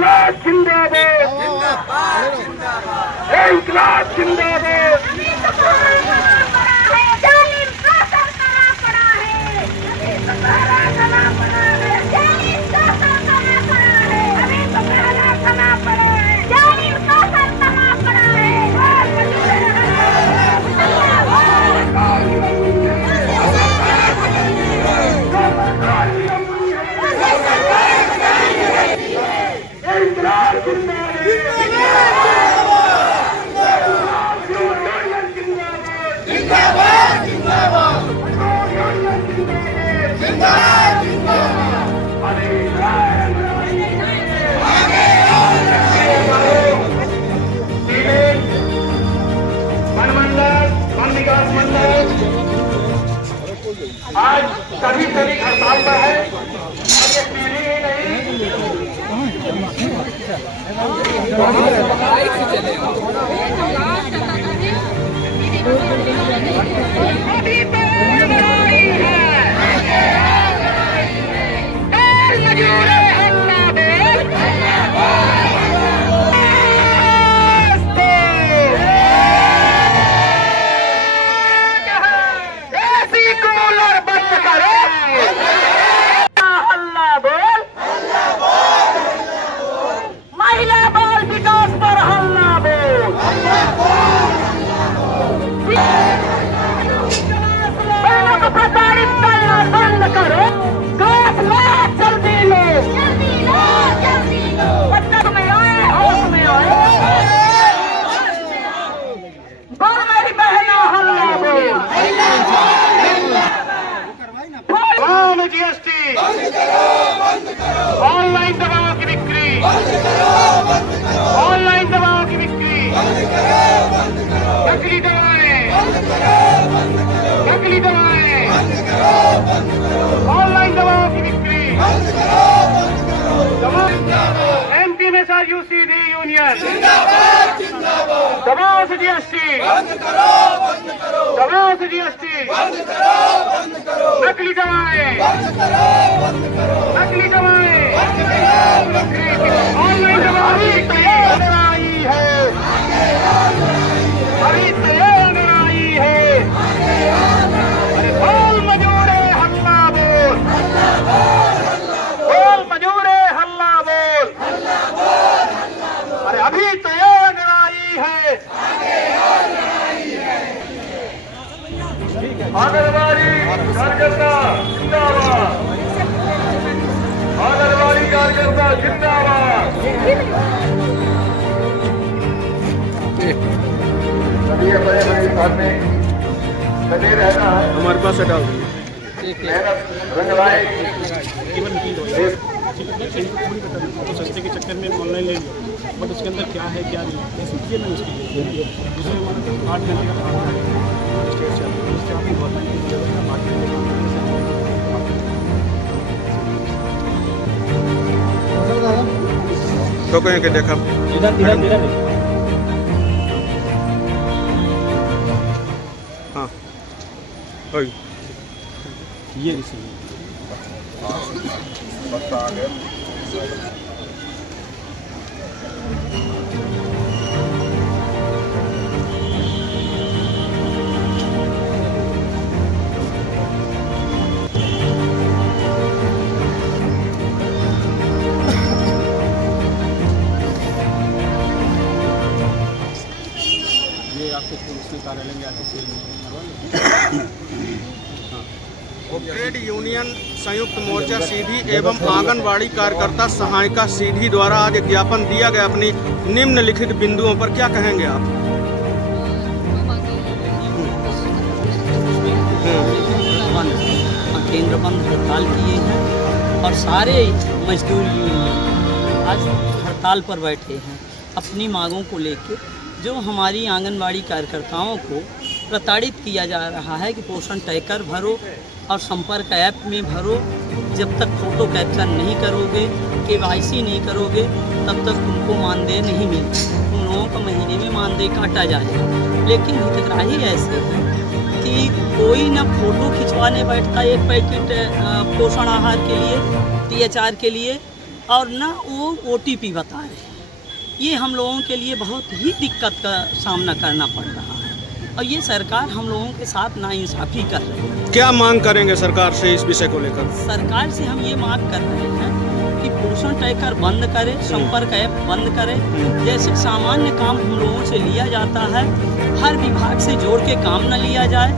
इंकलाब जिंदाबाद, इंकलाब जिंदाबाद। आज सभी हड़ताल पर है और ये पीढ़ी ही नहीं ऑनलाइन दवाओं की बिक्री, ऑनलाइन दवाओं की बिक्री, नकली दवाएं, नकली दवाएं, ऑनलाइन दवाओं की बिक्री, एमपी में यूसीडी यूनियन, दवाओं से जीएसटी, दवाओं से जीएसटी, नकली दवाएं, नकली दवाएं, ऑनलाइन दवाएं तैयार आई है, अभी तैयार आई है। अरे बोल मजूरे हल्ला बोल, बोल मजूरे हल्ला बोल, अरे अभी तैयार आई है। आंगनबाड़ी कार्यकर्ता जिंदाबाद, आंगनबाड़ी कार्यकर्ता जिंदाबाद। सभी बड़े बड़े साथ में लगे रहना है, हमारे पास हटाओ तो सस्ते के चक्कर में ऑनलाइन ले लिया, बट उसके अंदर क्या है क्या नहीं है सोचिए ना उसके लिए। दूसरे 8 घंटे का काम है, स्टेट चल रही है, उससे आपकी गवर्नमेंट की व्यवस्था बाकी तो कहीं के देखा इधर इधर इधर हाँ ये रिसीव कार्यालय में आके सेल ट्रेड यूनियन संयुक्त मोर्चा सीधी एवं आंगनबाड़ी कार्यकर्ता सहायिका सीधी द्वारा आज एक ज्ञापन दिया गया अपनी निम्नलिखित बिंदुओं पर, क्या कहेंगे आप? केंद्र बंद हड़ताल किए हैं और सारे मजदूर यूनियन आज हड़ताल पर बैठे हैं अपनी मांगों को लेकर। जो हमारी आंगनबाड़ी कार्यकर्ताओं को प्रताड़ित किया जा रहा है कि पोषण टैकर भरो और संपर्क ऐप में भरो, जब तक फोटो कैप्चर नहीं करोगे, केवाईसी नहीं करोगे, तब तक तुमको मानदेय नहीं मिलता। तुम लोगों का महीने में मानदेय काटा जाएगा। लेकिन हितग्राही ऐसे हैं कि कोई न फोटो खिंचवाने बैठता एक पैकेट पोषण आहार के लिए, THR के लिए, और ना वो OTP बता रहे हैं। ये हम लोगों के लिए बहुत ही दिक्कत का सामना करना पड़ रहा है और ये सरकार हम लोगों के साथ नाइंसाफ़ी कर रही है। क्या मांग करेंगे सरकार से इस विषय को लेकर? सरकार से हम ये मांग कर रहे हैं कि पोषण ट्रैकर बंद करे, संपर्क ऐप बंद करे। जैसे सामान्य काम हम लोगों से लिया जाता है, हर विभाग से जोड़ के काम न लिया जाए।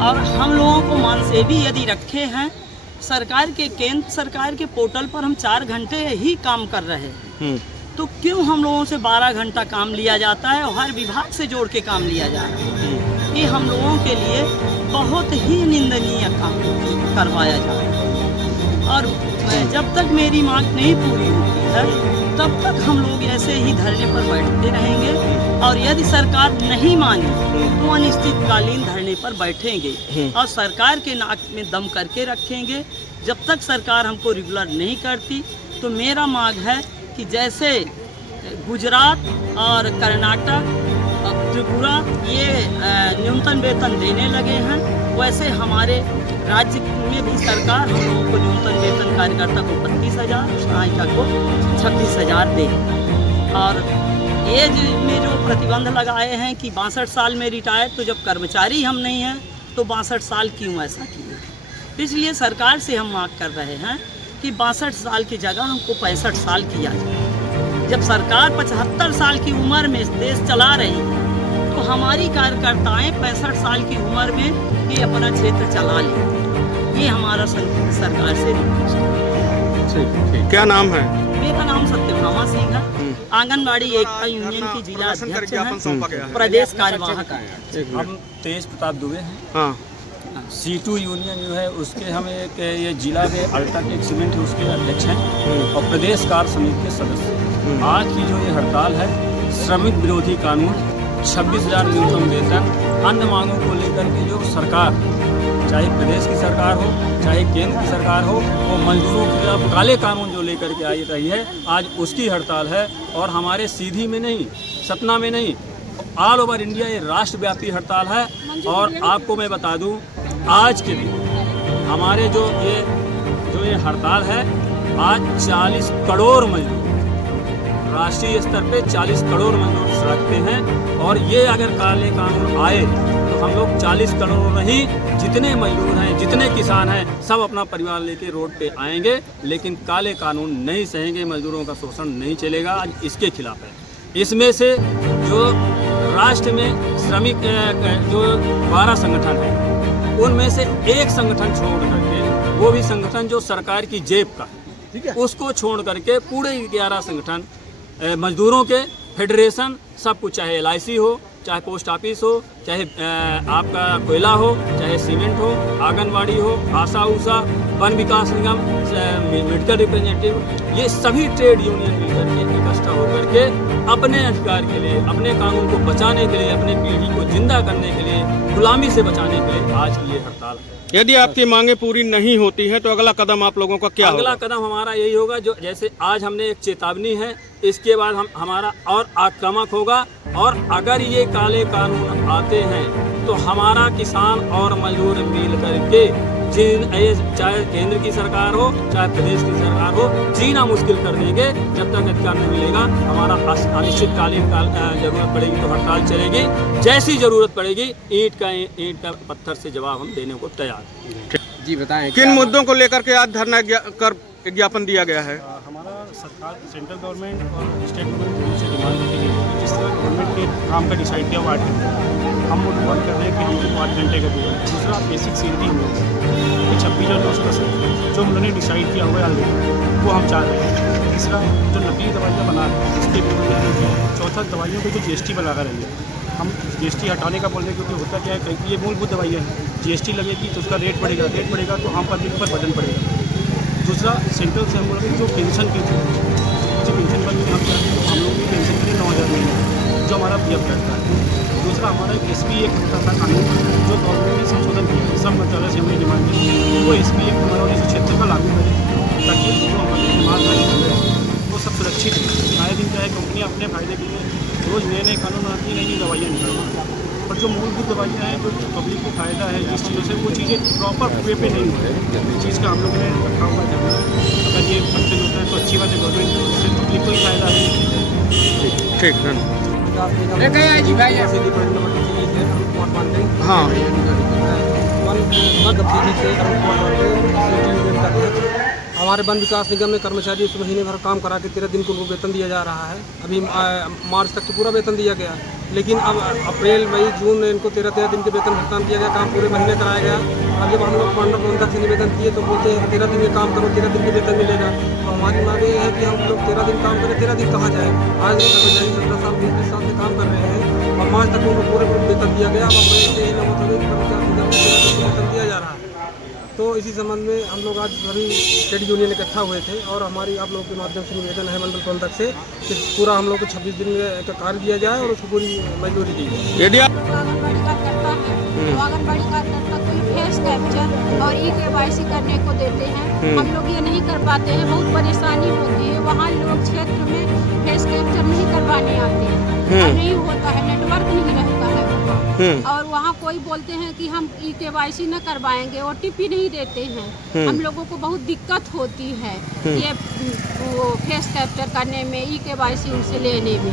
और हम लोगों को मानसेवी यदि रखे हैं, सरकार के केंद्र सरकार के पोर्टल पर हम 4 घंटे ही काम कर रहे हैं, तो क्यों हम लोगों से 12 घंटा काम लिया जाता है और हर विभाग से जोड़ के काम लिया जा रहा है? ये हम लोगों के लिए बहुत ही निंदनीय काम करवाया जा रहा है। और जब तक मेरी मांग नहीं पूरी होती है तब तक हम लोग ऐसे ही धरने पर बैठते रहेंगे और यदि सरकार नहीं मानी तो अनिश्चितकालीन धरने पर बैठेंगे और सरकार के नाक में दम करके रखेंगे। जब तक सरकार हमको रेगुलर नहीं करती तो मेरा मांग है कि जैसे गुजरात और कर्नाटक और त्रिपुरा ये न्यूनतम वेतन देने लगे हैं, वैसे हमारे राज्य में भी सरकार हम लोगों को न्यूनतम वेतन कार्यकर्ता को 32,000, सहायिका को 36,000 दे। और एज में जो प्रतिबंध लगाए हैं कि 62 साल में रिटायर, तो जब कर्मचारी हम नहीं हैं तो 62 साल क्यों ऐसा किए? इसलिए सरकार से हम मांग कर रहे हैं कि 62 साल की जगह हमको 65 साल किया जाए। जब सरकार 75 साल की उम्र में देश चला रही है तो हमारी कार्यकर्ताएं 65 साल की उम्र में ये अपना क्षेत्र चला लें। ये हमारा सरकार से रिक्वेस्ट है। क्या नाम है? मेरा नाम सत्यभामा सिंह है, आंगनबाड़ी एकता यूनियन की जिला अध्यक्ष है, प्रदेश कार्यवाहक है। हम तेज प्रताप दुबे हैं। हाँ, C2 यूनियन जो है उसके हम एक ये जिला के अल्ट्राटेक सीमेंट है उसके अध्यक्ष हैं और प्रदेश कार्य समिति के सदस्य। आज की जो ये हड़ताल है, श्रमिक विरोधी कानून, 26,000 न्यूनतम वेतन, अन्य मांगों को लेकर के जो सरकार, चाहे प्रदेश की सरकार हो चाहे केंद्र की सरकार हो, वो मजदूरों के खिलाफ काले कानून जो लेकर के आई रही है, आज उसकी हड़ताल है। और हमारे सीधी में नहीं, सतना में नहीं, ऑल ओवर इंडिया ये राष्ट्रव्यापी हड़ताल है। और आपको मैं बता दूं, आज के दिन हमारे जो ये हड़ताल है, आज 40 करोड़ मजदूर, राष्ट्रीय स्तर पे 40 करोड़ मजदूर सड़कते हैं। और ये अगर काले कानून आए तो हम लोग 40 करोड़ नहीं, जितने मजदूर हैं, जितने किसान हैं, सब अपना परिवार लेके रोड पे आएंगे, लेकिन काले कानून नहीं सहेंगे, मजदूरों का शोषण नहीं चलेगा। आज इसके खिलाफ है। इसमें से जो राष्ट्र में श्रमिक जो 12 संगठन हैं, उनमें से एक संगठन छोड़ करके, वो भी संगठन जो सरकार की जेब का है, उसको छोड़ करके पूरे 11 संगठन मजदूरों के फेडरेशन, सब कुछ, चाहे LIC हो, चाहे पोस्ट ऑफिस हो, चाहे आपका कोयला हो, चाहे सीमेंट हो, आंगनबाड़ी हो, आशा उषा, वन विकास निगम, मेडिकल रिप्रेजेंटेटिव, ये सभी ट्रेड यूनियन मिलकर के इकट्ठा होकर के अपने अधिकार के लिए, अपने कानून को बचाने के लिए, अपने पीढ़ी को जिंदा करने के लिए, गुलामी से बचाने के लिए आज की ये हड़ताल है। यदि आपकी मांगे पूरी नहीं होती है तो अगला कदम आप लोगों का क्या होगा? अगला कदम हमारा यही होगा, जो जैसे आज हमने एक चेतावनी है, इसके बाद हमारा और आक्रामक होगा। और अगर ये काले कानून आते हैं तो हमारा किसान और मजदूर मिल करके, चाहे केंद्र की सरकार हो चाहे प्रदेश की सरकार हो, जीना मुश्किल कर देंगे। जब तक अधिकार नहीं मिलेगा, हमारा अनिश्चितकालीन जरूरत पड़ेगी तो हड़ताल चलेगी। जैसी जरूरत पड़ेगी, ईंट का पत्थर से जवाब हम देने को तैयार हैं। जी बताएं, किन मुद्दों को लेकर के आज धरना कर ज्ञापन दिया गया है? हमारा सरकार, सेंट्रल गवर्नमेंट और स्टेट गवर्नमेंट से डिमांड की गई है, जिस तरह गवर्नमेंट ने काम का डिसाइड किया वो 8 घंटे, हम वो डिमांड कर रहे हैं कि हमको 8 घंटे का दिया। दूसरा बेसिक सैलरी हुआ 26,910 जो उन्होंने डिसाइड किया हुआ है वो हम चाह रहे हैं। तीसरा, जो नकली दवाइयाँ बना रहे हैं उसके विरुद्ध। चौथा, दवाइयों पर जो GST लगा रही है, हम GST हटाने का बोल रहे हैं, क्योंकि होता क्या है, कई ये मूलभूत दवाइयाँ हैं, GST लगेगी तो उसका रेट बढ़ेगा तो हम पब्लिक पर बर्डन पड़ेगा। दूसरा, सेंट्रल से हम लोग जो पेंशन की थी, जो पेंशन बन हम चाहते हैं, हम लोग की पेंशन के लिए 9,000 महीने जो हमारा PF करता है। दूसरा, हमारा एक SB एक्ट होता था कानून, जो गवर्नमेंट ने संशोधन किया, सब मंत्रालय से हमने डिमांड की, वो SB एक्ट हमारा इस क्षेत्र का लागू करें, ताकि जो हमारे माल वो सब सुरक्षित है। आए दिन क्या है, कंपनियाँ अपने फायदे के लिए रोज़ नए कानून बनाती हैं, नई दवाइयाँ निकालती हैं, पर जो मूलभूत दवाइयाँ हैं, जो पब्लिक को फ़ायदा है जिस चीज़ों से, वो चीज़ें प्रॉपर वे पे नहीं हो रही। इस चीज़ का हम लोगों ने रखा हुआ है। अगर ये सक्सेस होता है है तो अच्छी बात है, गवर्नमेंट इससे पब्लिक को ही फायदा है। ठीक है। हाँ, हमारे वन विकास निगम में कर्मचारी इस महीने भर काम करा के 13 दिन को उनको वेतन दिया जा रहा है। अभी मार्च तक तो पूरा वेतन दिया गया, लेकिन अब अप्रैल मई जून में इनको 13 दिन के वेतन भुगतान किया गया, काम पूरे महीने कराया गया। अब जब हम लोग मानव प्रबंधक से निवेदन किए तो बोलते हैं 13 दिन में काम करो, 13 दिन के वेतन मिलेगा। तो हमारी मांग ये है कि हम लोग 13 दिन काम करें, 13 दिन कहाँ जाए। आज कर्मचारी 17 साल 20 साल से काम कर रहे हैं और मार्च तक उनको पूरे वेतन दिया गया। अब अप्रैल से कर्मचारी निगम में 13 दिन वेतन दिया जा रहा है। तो इसी संबंध में हम लोग आज सभी ट्रेड यूनियन इकट्ठा हुए थे और हमारी आप लोगों के माध्यम से निवेदन है मंडल प्रबंधक से कि पूरा हम लोग को 26 दिन का कार्य दिया जाए और उसको पूरी मजदूरी दी जाए। यदि आप आंगनबाड़ी कार्यकर्ता है तो आंगनबाड़ी कार्यकर्ता कोई फेस कैप्चर और ई-KYC करने को देते हैं, हम लोग ये नहीं कर पाते हैं, बहुत परेशानी होती है। वहाँ लोग क्षेत्र में फेस कैप्चर नहीं करवाने आते हैं, नहीं होता है, नेटवर्क नहीं रहता है और वहाँ कोई बोलते हैं कि हम ई-KYC न करवाएंगे, OTP नहीं देते हैं। हम लोगों को बहुत दिक्कत होती है ये वो फेस कैप्चर करने में, ई-KYC उनसे लेने में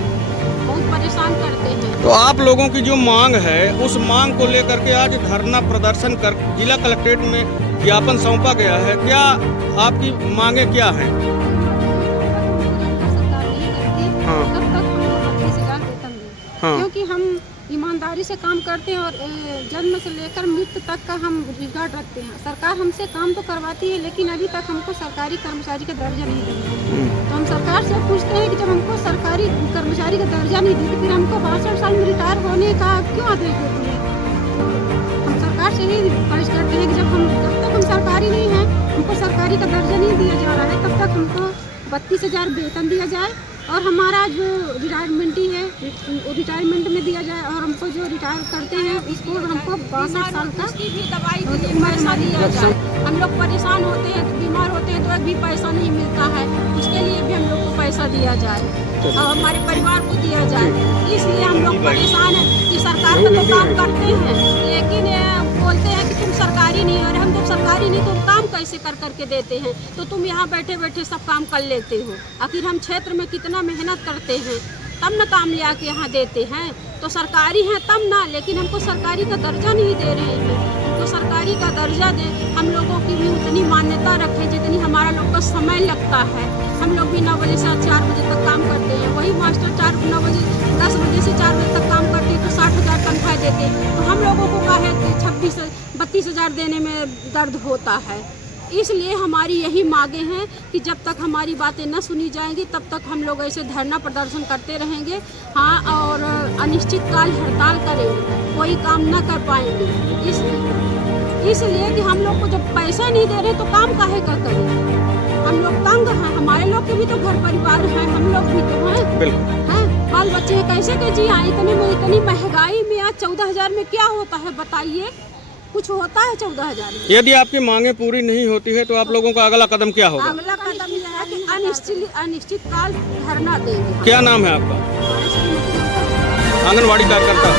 बहुत परेशान करते हैं। तो आप लोगों की जो मांग है उस मांग को लेकर के आज धरना प्रदर्शन कर जिला कलेक्ट्रेट में ज्ञापन सौंपा गया है, क्या आपकी मांगे क्या हैं? हाँ। तब तक हमको 32,000 वेतन दें, हाँ। क्योंकि हम ईमानदारी से काम करते हैं और जन्म से लेकर मृत्यु तक का हम रिकॉर्ड रखते हैं। सरकार हमसे काम तो करवाती है लेकिन अभी तक हमको सरकारी कर्मचारी का दर्जा नहीं दिया। तो हम सरकार से पूछते हैं कि जब हमको सरकारी कर्मचारी का दर्जा नहीं दी तो फिर हमको 62 साल में रिटायर होने का क्यों आदेश देती है। हम सरकार से यही रिक्वेस्ट करते हैं कि जब तक हम सरकारी नहीं हैं, हमको सरकारी का दर्जा नहीं दिया जा रहा है, तब तक हमको 32,000 वेतन दिया जाए और हमारा जो रिटायरमेंट है वो रिटायरमेंट में दिया जाए और हमको जो रिटायर करते हैं उसको हमको 62 साल का भी दवाई पैसा दिया जाए। हम लोग परेशान होते हैं, बीमार होते हैं तो एक भी पैसा नहीं मिलता है, उसके लिए भी हम लोग को पैसा दिया जाए और हमारे परिवार को दिया जाए। इसलिए हम लोग परेशान हैं कि सरकार का तो काम करते हैं लेकिन बोलते हैं कि तुम सरकारी नहीं, और हम जब सरकारी नहीं तो काम कैसे कर करके देते हैं। तो तुम यहाँ बैठे बैठे सब काम कर लेते हो, आखिर हम क्षेत्र में कितना मेहनत करते हैं तब न काम ले आके यहाँ देते हैं। तो सरकारी है तब ना, लेकिन हमको सरकारी का दर्जा नहीं दे रहे हैं। तो सरकारी का दर्जा दे, हम लोगों की भी उतनी मान्यता रखें जितनी हमारा लोग का समय लगता है। हम लोग भी 9 बजे से 4 बजे तक काम करते हैं, वही मास्टर 10 बजे से 4 बजे तक काम करते हैं तो 60,000 तनख्वाह देते हैं। तो हम लोगों को काहे 32,000 देने में दर्द होता है। इसलिए हमारी यही मांगे हैं कि जब तक हमारी बातें न सुनी जाएंगी तब तक हम लोग ऐसे धरना प्रदर्शन करते रहेंगे। हाँ, और अनिश्चित काल हड़ताल करेंगे, कोई काम न कर पाएंगे। इसलिए कि हम लोग को जब पैसा नहीं दे रहे तो काम काहे का करें। हम लोग तंग हैं, हमारे लोग के भी तो घर परिवार हैं, हम लोग भी तो हैं, बाल बच्चे कैसे के जी आए इतनी महंगाई में। आज 14,000 में क्या होता है बताइए, कुछ होता है 14,000 में। यदि आपकी मांगे पूरी नहीं होती है तो आप लोगों का अगला कदम क्या होगा? अगला कदम यह है कि अनिश्चित काल धरना देंगे। क्या नाम है आपका? आंगनवाड़ी कार्यकर्ता।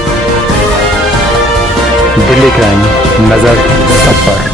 दिल्ली क्राइम, नजर सब पर।